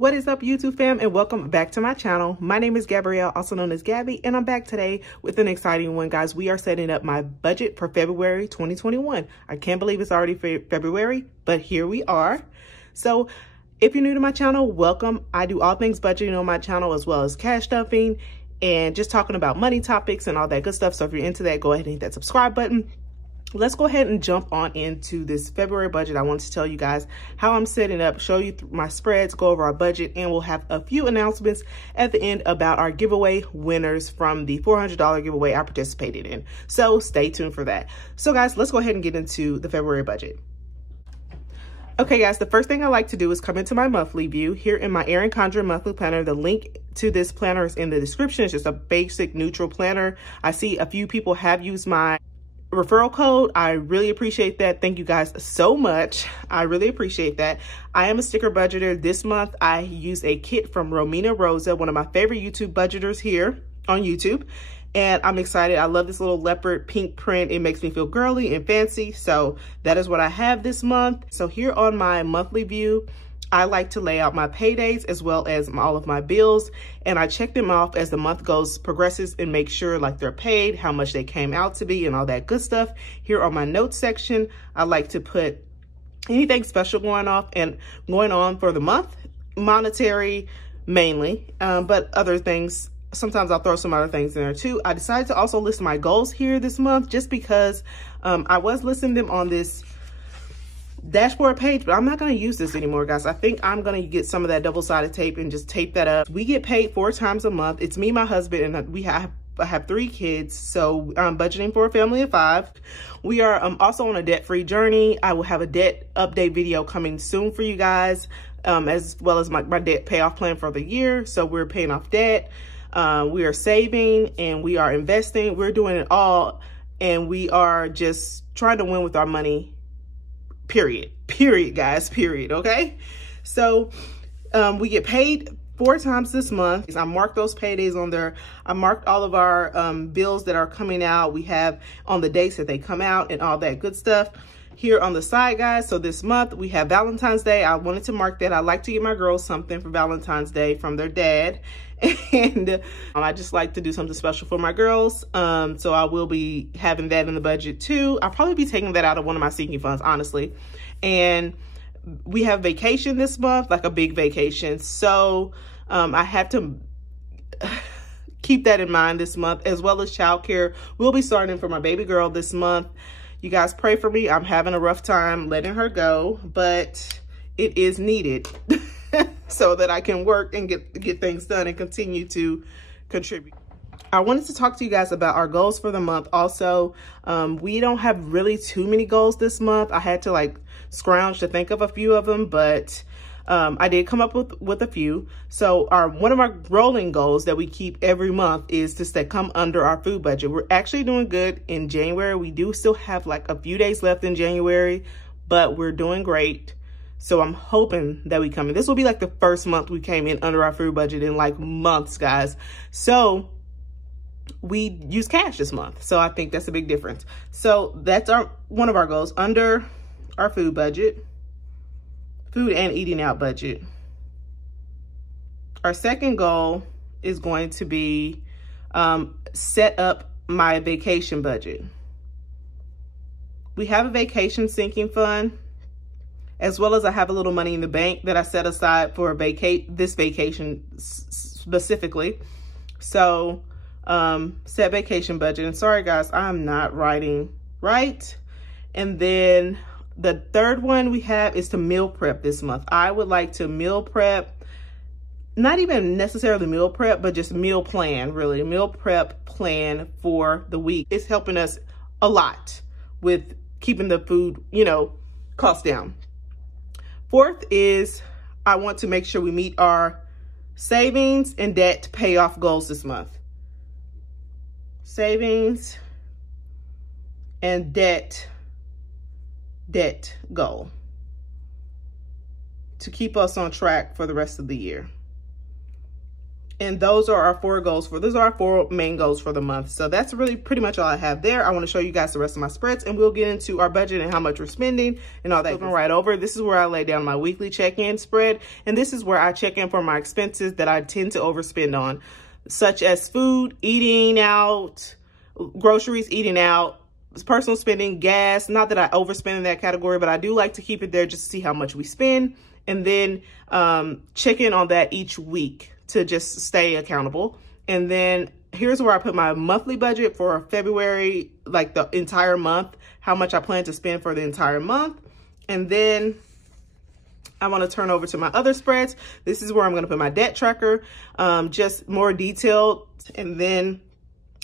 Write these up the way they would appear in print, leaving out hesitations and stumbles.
What is up, YouTube fam, and welcome back to my channel. My name is Gabrielle, also known as Gabby, and I'm back today with an exciting one, guys. We are setting up my budget for February 2021. I can't believe it's already February, but here we are. So if you're new to my channel, welcome. I do all things budgeting on my channel, as well as cash stuffing and just talking about money topics and all that good stuff. So if you're into that, go ahead and hit that subscribe button. Let's go ahead and jump on into this February budget. I want to tell you guys how I'm setting up, show you my spreads, go over our budget, and we'll have a few announcements at the end about our giveaway winners from the $400 giveaway I participated in. So stay tuned for that. So guys, let's go ahead and get into the February budget. Okay guys, the first thing I like to do is come into my monthly view here in my Erin Condren monthly planner. The link to this planner is in the description. It's just a basic neutral planner. I see a few people have used my referral code. I really appreciate that. Thank you guys so much. I really appreciate that. I am a sticker budgeter. This month I used a kit from Romina Rosa, one of my favorite YouTube budgeters here on YouTube. And I'm excited. I love this little leopard pink print. It makes me feel girly and fancy. So that is what I have this month. So here on my monthly view, I like to lay out my paydays as well as all of my bills, and I check them off as the month progresses and make sure like they're paid, how much they came out to be, and all that good stuff. Here on my notes section, I like to put anything special going on for the month, monetary mainly, but other things. Sometimes I'll throw some other things in there too. I decided to also list my goals here this month just because I was listing them on this dashboard page, but I'm not going to use this anymore, guys. I think I'm going to get some of that double-sided tape and just tape that up. We get paid 4 times a month. It's me, my husband, and I have 3 kids, so I'm budgeting for a family of 5. We are also on a debt-free journey. I will have a debt update video coming soon for you guys, as well as my debt payoff plan for the year. So we're paying off debt, we are saving, and we are investing. We're doing it all, and we are just trying to win with our money. Period, guys, period, okay? So we get paid 4 times this month. I marked those paydays on there. I marked all of our bills that are coming out. We have on the dates that they come out and all that good stuff here on the side, guys. So this month we have Valentine's Day. I wanted to mark that. I like to get my girls something for Valentine's Day from their dad. And I just like to do something special for my girls. So I will be having that in the budget too. I'll probably be taking that out of one of my sinking funds, honestly. And we have vacation this month, like a big vacation. So I have to keep that in mind this month, as well as childcare. We'll be starting for my baby girl this month. You guys pray for me. I'm having a rough time letting her go, but it is needed. So that I can work and get things done and continue to contribute. I wanted to talk to you guys about our goals for the month. Also, we don't have really too many goals this month. I had to like scrounge to think of a few of them, but I did come up with a few. So one of our rolling goals that we keep every month is to come under our food budget. We're actually doing good in January. We do still have like a few days left in January, but we're doing great. So I'm hoping that we come in. This will be like the first month we came in under our food budget in like months, guys. So we use cash this month. So I think that's a big difference. So that's one of our goals under our food budget, food and eating out budget. Our second goal is going to be set up my vacation budget. We have a vacation sinking fund, as well as I have a little money in the bank that I set aside for this vacation specifically. So set vacation budget. And sorry guys, I'm not writing right. And then the third one we have is to meal prep this month. I would like to meal prep, not even necessarily meal prep, but just meal plan, really. A meal prep plan for the week. It's helping us a lot with keeping the food, costs down. Fourth is I want to make sure we meet our savings and debt payoff goals this month. Savings and debt goal to keep us on track for the rest of the year. And those are our those are our 4 main goals for the month. So that's really pretty much all I have there. I want to show you guys the rest of my spreads, and we'll get into our budget and how much we're spending and all that. Flipping right over, this is where I lay down my weekly check-in spread. And this is where I check in for my expenses that I tend to overspend on, such as food, eating out, groceries, eating out, personal spending, gas. Not that I overspend in that category, but I do like to keep it there just to see how much we spend. And then check in on that each week to just stay accountable. And then here's where I put my monthly budget for February, like the entire month, how much I plan to spend for the entire month. And then I want to turn over to my other spreads. This is where I'm going to put my debt tracker, just more detailed. And then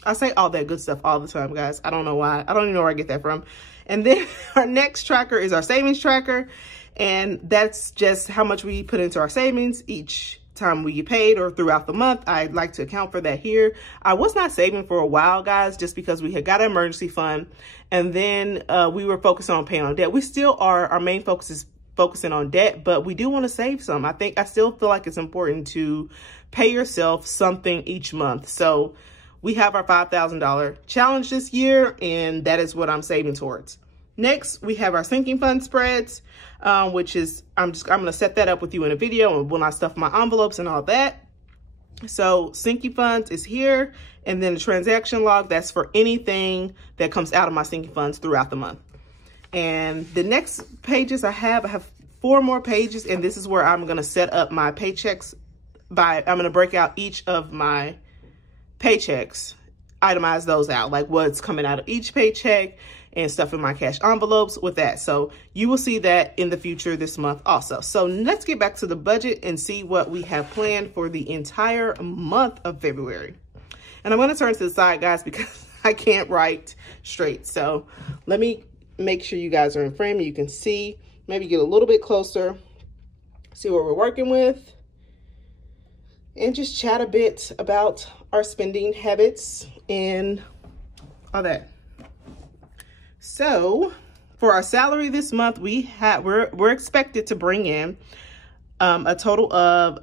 I say all that good stuff all the time, guys. I don't know why. I don't even know where I get that from. And then our next tracker is our savings tracker. And that's just how much we put into our savings each time we get paid or throughout the month. I like to account for that here. I was not saving for a while, guys, just because we had got an emergency fund, and then we were focused on paying on debt. We still are. Our main focus is focusing on debt, but we do want to save some. I still feel like it's important to pay yourself something each month. So we have our $5,000 challenge this year, and that is what I'm saving towards. Next, we have our sinking fund spreads, which is, I'm going to set that up with you in a video and when I stuff my envelopes and all that. So sinking funds is here. And then the transaction log, that's for anything that comes out of my sinking funds throughout the month. And the next pages I have 4 more pages. And this is where I'm going to set up my paychecks I'm going to break out each of my paychecks, itemize those out, like what's coming out of each paycheck, and stuff in my cash envelopes with that. So you will see that in the future this month also. So let's get back to the budget and see what we have planned for the entire month of February. And I'm going to turn to the side, guys, because I can't write straight. So let me make sure you guys are in frame. You can see, maybe get a little bit closer, see what we're working with, and just chat a bit about our spending habits and all that. So for our salary this month, we're expected to bring in a total of,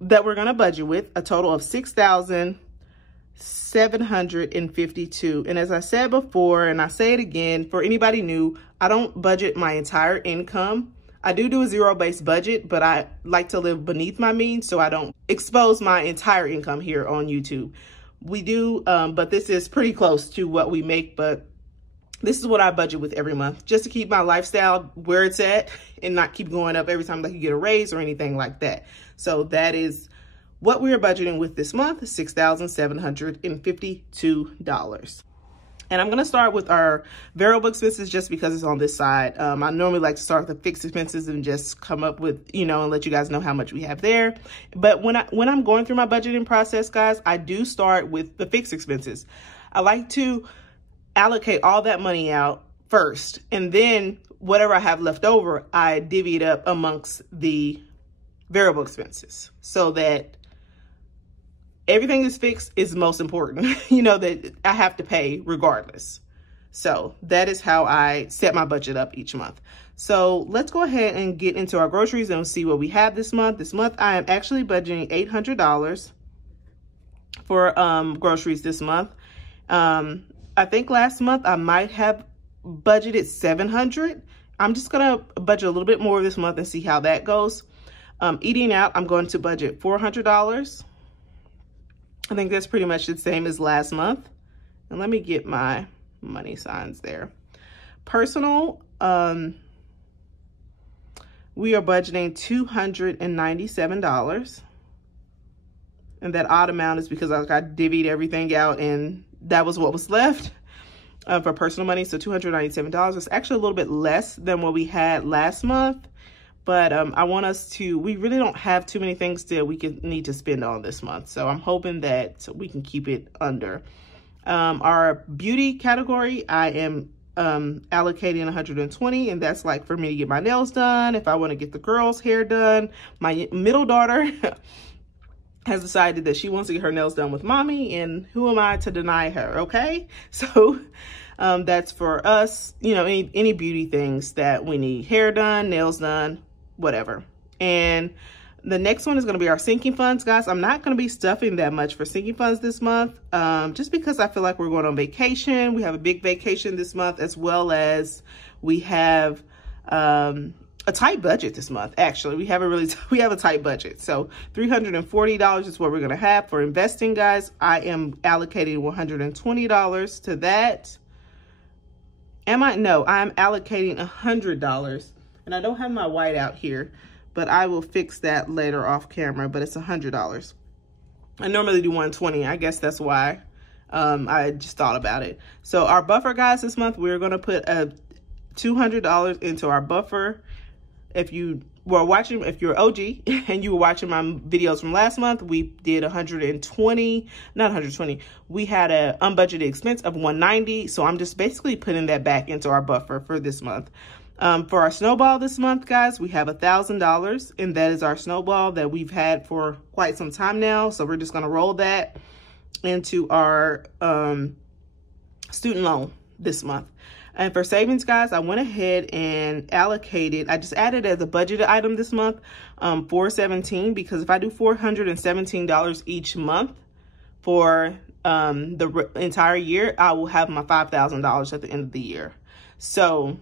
that we're going to budget with, a total of $6,752. And as I said before, and I say it again, for anybody new, I don't budget my entire income. I do a zero-based budget, but I like to live beneath my means, so I don't expose my entire income here on YouTube. We do, but this is pretty close to what we make, but this is what I budget with every month, just to keep my lifestyle where it's at and not keep going up every time I can get a raise or anything like that. So that is what we are budgeting with this month, $6,752. And I'm going to start with our variable expenses just because it's on this side. I normally like to start with the fixed expenses and just come up with, and let you guys know how much we have there. But when I'm going through my budgeting process, guys, I do start with the fixed expenses. I like to allocate all that money out first, and then whatever I have left over, I divvy it up amongst the variable expenses so that everything is fixed is most important, that I have to pay regardless. So that is how I set my budget up each month. So let's go ahead and get into our groceries and see what we have this month. This month, I am actually budgeting $800 for groceries this month. I think last month I might have budgeted $700. I'm just going to budget a little bit more this month and see how that goes. Eating out, I'm going to budget $400. I think that's pretty much the same as last month. And let me get my money signs there. Personal, we are budgeting $297. And that odd amount is because I divvied everything out and that was what was left for personal money. So $297 is actually a little bit less than what we had last month. But I want us to, we really don't have too many things that we need to spend on this month. So I'm hoping that we can keep it under. Our beauty category, I am allocating $120, and that's like for me to get my nails done. If I want to get the girls' hair done, my middle daughter has decided that she wants to get her nails done with mommy, and who am I to deny her, okay? So that's for us, any beauty things that we need, hair done, nails done, whatever. And The next one is going to be our sinking funds, guys. I'm not going to be stuffing that much for sinking funds this month, just because I feel like we're going on vacation. We have a big vacation this month, as well as we have a tight budget this month. Actually, we have a tight budget. So $340 is what we're going to have for investing, guys. I am allocating $120 to that. No, I'm allocating $100, and I don't have my white out here, but I will fix that later off camera, but it's $100. I normally do $120. I guess that's why I just thought about it. So our buffer, guys, this month, we're going to put $200 into our buffer. If you were watching, if you're OG and you were watching my videos from last month, we did not 120. We had an unbudgeted expense of $190. So I'm just basically putting that back into our buffer for this month. For our snowball this month, guys, we have $1,000, and that is our snowball that we've had for quite some time now. So we're just going to roll that into our student loan this month. And for savings, guys, I went ahead and allocated, I just added as a budgeted item this month, $417, because if I do $417 each month for the entire year, I will have my $5,000 at the end of the year. So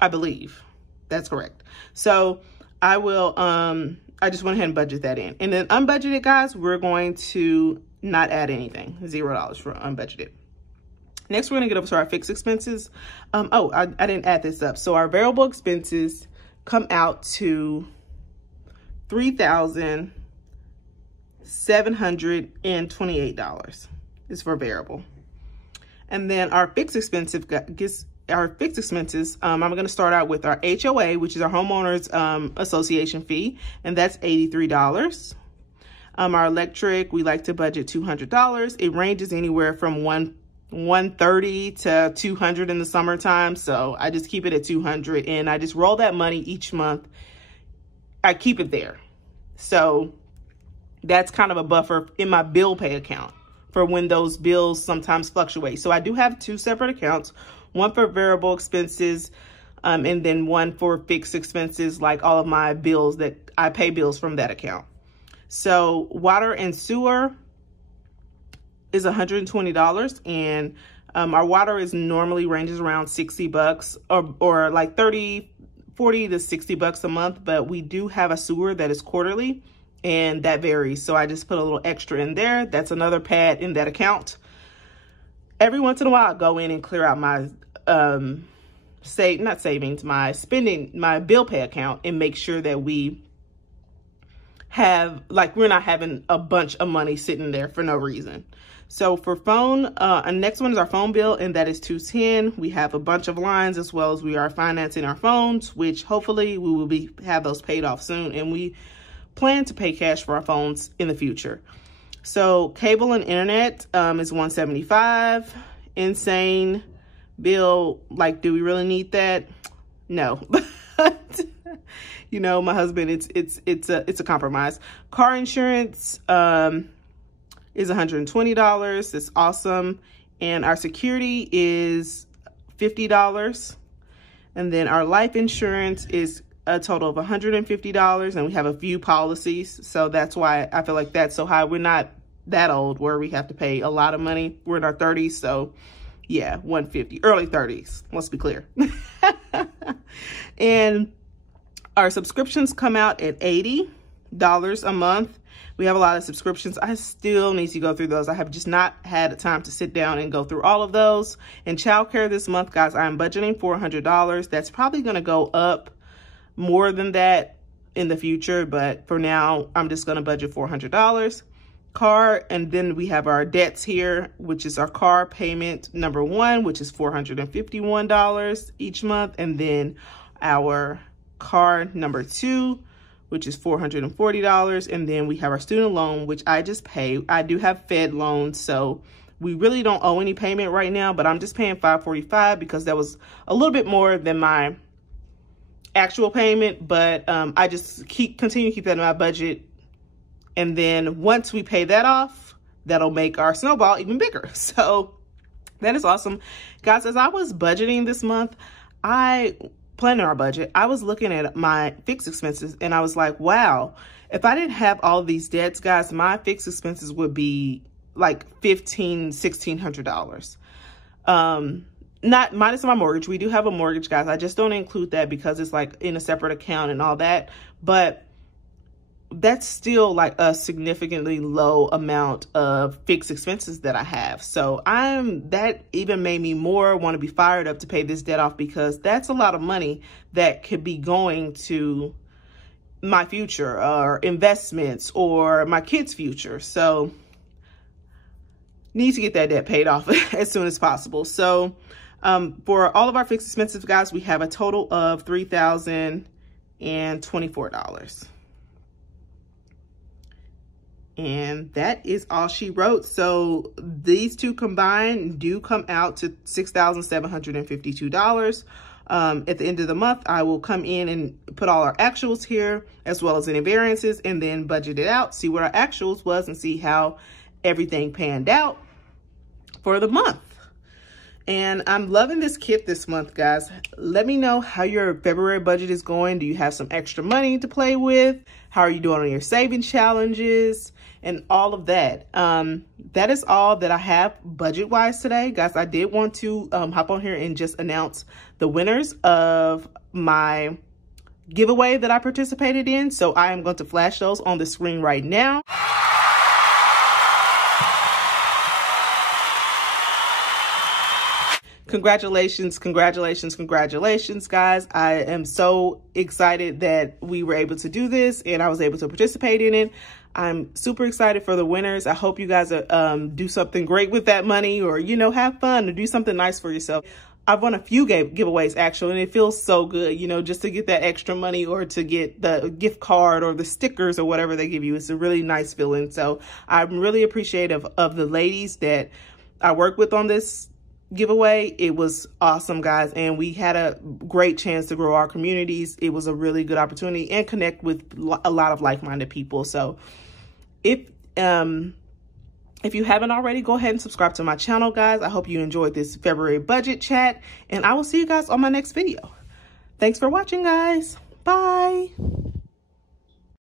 I believe that's correct. So I will, I just went ahead and budget that in. And then unbudgeted, guys, we're going to not add anything, $0 for unbudgeted. Next, we're going to get over to our fixed expenses. I didn't add this up. So our variable expenses come out to $3,728 is for variable. And then our fixed expenses, I'm going to start out with our HOA, which is our homeowners association fee, and that's $83. Our electric, we like to budget $200. It ranges anywhere from $130 to $200 in the summertime, so I just keep it at $200, and I just roll that money each month. I keep it there, so that's kind of a buffer in my bill pay account for when those bills sometimes fluctuate. So I do have two separate accounts, one for variable expenses, and then one for fixed expenses, like all of my bills that I pay bills from that account. So water and sewer is $120, and our water is normally ranges around $60 or like $40 to $60 a month, but we do have a sewer that is quarterly, and that varies. So I just put a little extra in there. That's another pad in that account. Every once in a while, I go in and clear out my my bill pay account, and make sure that we have, like, we're not having a bunch of money sitting there for no reason. So for phone, next one is our phone bill, and that is $210. We have a bunch of lines, as well as we are financing our phones, which hopefully we will have those paid off soon, and we plan to pay cash for our phones in the future. So cable and internet is $175. Insane bill, like, do we really need that? No. But you know, my husband, it's a compromise. Car insurance is $120. That's awesome. And our security is $50. And then our life insurance is a total of $150, and we have a few policies. So that's why I feel like that's so high. We're not that old where we have to pay a lot of money. We're in our 30s. So yeah, $150, early 30s. Let's be clear. And our subscriptions come out at $80 a month. We have a lot of subscriptions. I still need to go through those. I have just not had the time to sit down and go through all of those. And childcare this month, guys, I'm budgeting $400. That's probably going to go up more than that in the future, but for now, I'm just going to budget $400. Car, and then we have our debts here, which is our car payment number 1, which is $451 each month, and then our car number 2, which is $440, and then we have our student loan, which I just pay. I do have Fed loans, so we really don't owe any payment right now, but I'm just paying $545 because that was a little bit more than my actual payment, but I just continue to keep that in my budget. And then once we pay that off, that'll make our snowball even bigger. So that is awesome. Guys, as I was budgeting this month, I planning our budget, I was looking at my fixed expenses and I was like, wow, if I didn't have all of these debts, guys, my fixed expenses would be like $1,600. Not minus my mortgage. We do have a mortgage, guys. I just don't include that because it's like in a separate account and all that. But that's still like a significantly low amount of fixed expenses that I have. So that even made me more want to be fired up to pay this debt off, because that's a lot of money that could be going to my future or investments or my kids' future. So need to get that debt paid off as soon as possible. So for all of our fixed expenses, guys, we have a total of $3,024. And that is all she wrote. So these two combined do come out to $6,752. At the end of the month, I will come in and put all our actuals here, as well as any variances, and then budget it out, see what our actuals was, and see how everything panned out for the month. And I'm loving this kit this month, guys. Let me know how your February budget is going. Do you have some extra money to play with? How are you doing on your saving challenges and all of that? That is all that I have budget-wise today, guys. I did want to hop on here and just announce the winners of my giveaway that I participated in. So I am going to flash those on the screen right now. Congratulations, congratulations, congratulations, guys. I am so excited that we were able to do this and I was able to participate in it. I'm super excited for the winners. I hope you guys do something great with that money, or, you know, have fun or do something nice for yourself. I've won a few giveaways actually, and it feels so good, you know, just to get that extra money or to get the gift card or the stickers or whatever they give you. It's a really nice feeling. So I'm really appreciative of the ladies that I work with on this giveaway. It was awesome, guys, and we had a great chance to grow our communities. It was a really good opportunity and connect with a lot of like-minded people. So if you haven't already, go ahead and subscribe to my channel, guys. I hope you enjoyed this February budget chat, and I will see you guys on my next video. Thanks for watching, guys. Bye.